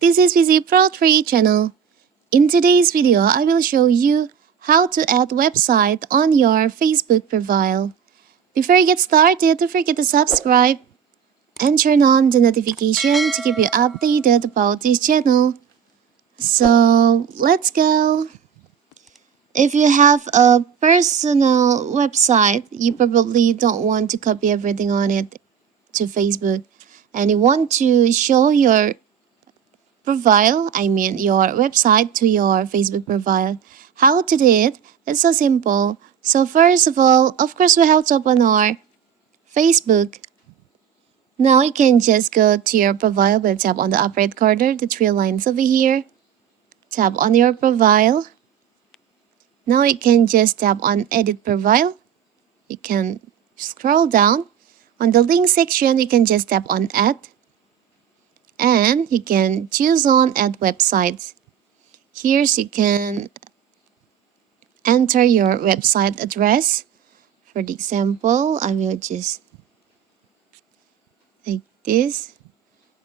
This is VZ Pro 3 channel. In today's video, I will show you how to add website on your Facebook profile. Before you get started, don't forget to subscribe and turn on the notification to keep you updated about this channel. So let's go. If you have a personal website, you probably don't want to copy everything on it to Facebook and you want to show your your website to your Facebook profile. How to do it? It's so simple. So first of all, of course, we have to open our Facebook. Now you can just go to your profile by tap on the upper right corner, the three lines over here. Tap on your profile. Now you can just tap on edit profile. You can scroll down. On the link section, you can just tap on add. And you can choose on add websites. Here you can enter your website address. For the example, I will just like this.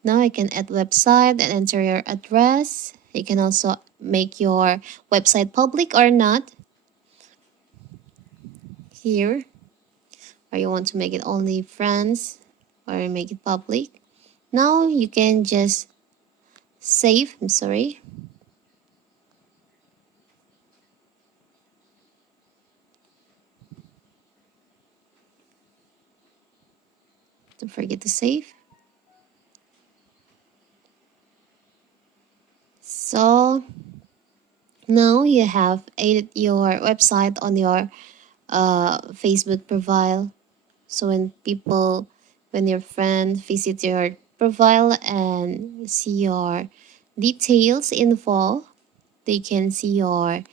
Now I can add website and enter your address. You can also make your website public or not. Here, or you want to make it only friends or make it public. Now you can just save. Don't forget to save. So now you have added your website on your Facebook profile. So when your friend visit your profile and see your details info, they can see your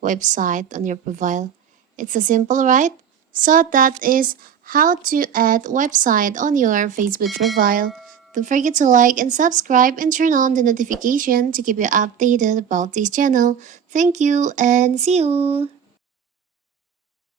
website on your profile. It's a simple, right? So that is how to add website on your Facebook profile. Don't forget to like and subscribe and turn on the notification to keep you updated about this channel. Thank you and see you!